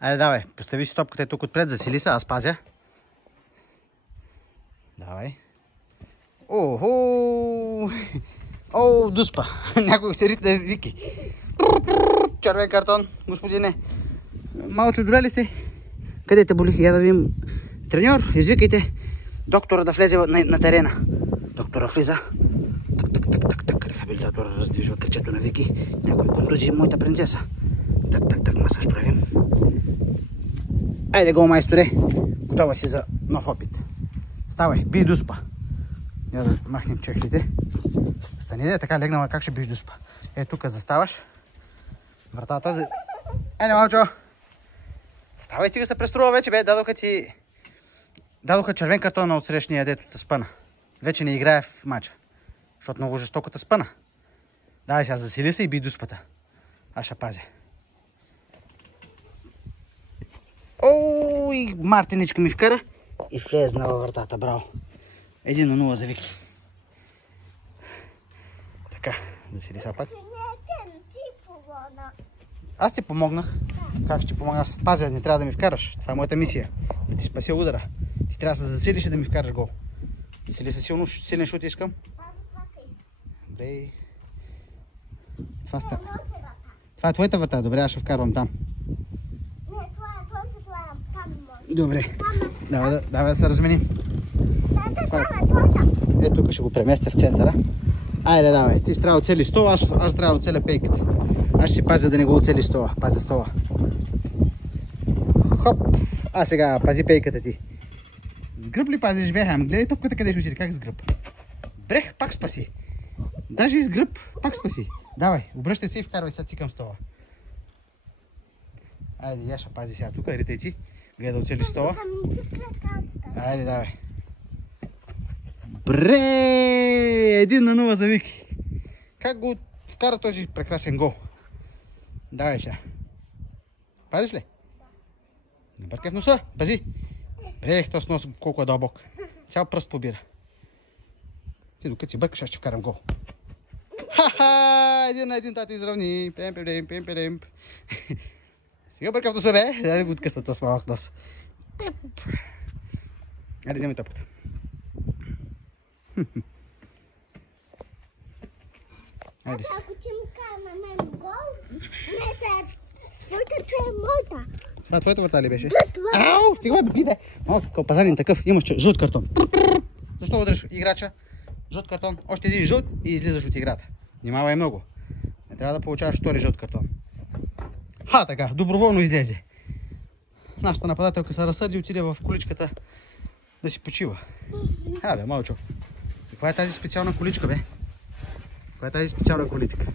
Айде, давай, постави си топката е тук отпред, засили се, аз пазя. Давай. Охо! О, дуспа. Някой се ритне вики. Червен картон, господине. Малчо, добре ли сте? Къде те боли? Я да видим. Треньор, извикайте доктора да влезе на терена. Доктора влиза. Так. Рехабилитатора раздвижва кръчето на Вики. Някой контузии моята принцеса. Так, масаж правим. Айде го, майсторе. Готова си за нов опит. Ставай, бий дуспа. Я да махнем чехлите. Стани да е така легнала, как ще биш дуспа. Е, тук заставаш. Вратата за... Айде, малчо. Ставай, стига се преструва вече, бе. Дадоха червен картон от срещния, дето те спъна. Вече не играе в матча. Защото много жестоко те спъна. Давай сега, засили се и бий дуспата. Аз ще пазя. Ой, Мартиничка ми вкара и влезна във вратата. Браво. 1-0 за Вики. Така, засили сега пак. Аз ти помогнах. Как ще ти помогна? Аз пазя, не трябва да ми вкараш. Това е моята мисия. Да ти спася удара. Ти трябва да се засилиш и да ми вкараш гол. Засили се силен шут искам. Добре. Това е твоята врата. Добре, аз ще вкарвам там. Добре. Давай да се разменим. Ето тук ще го преместя в центъра. Айде, давай. Ти ще трябва да оцели стола, аз трябва да оцеля пейката. Аз ще пазя да не го оцели стола. Пазя стола. Хоп! А сега пази пейката ти. С гръб ли пазиш, бе? Ама гледай топката къде ще отиде. Как с гръб? Брех, пак спаси. Даже и с гръб, пак спаси. Давай, обръщай се и вкарвай сега ти към стола. Айде, я ще пази сега тук. Ритай ти. Гледай да оцели стола. Айде, давай. Бре! 1-0 за Вики. Как го вкара този прекрасен гол? Давай сега. Пазиш ли? Не бъркай в носа. Пази. Брех, този нос колко е дълбок. Цял пръст побира. Ти докато си бъркаш, аз ще вкарам гол. Ха-ха! 1-1 тати изравни. Пем. Сега бърка в носа, бе. Дай да го откъсна този малък нос. Айде, вземай топката. Айде си. Ако ти му кара на мен гол, твоята е моята. Това твоята врата ли беше? Ау, стига би, бе. Малко кълпазанин такъв, имаш жълт картон. Защо удреш играча? Жълт картон, още един жълт и излизаш от играта. Внимавай много. Не трябва да получаваш втори жълт картон. Така, доброволно излезе. Нашата нападателка се разсърди и отиде в количката да си почива. Бе, малчо. Каква е тази специална количка, бе? Каква е тази специална количка?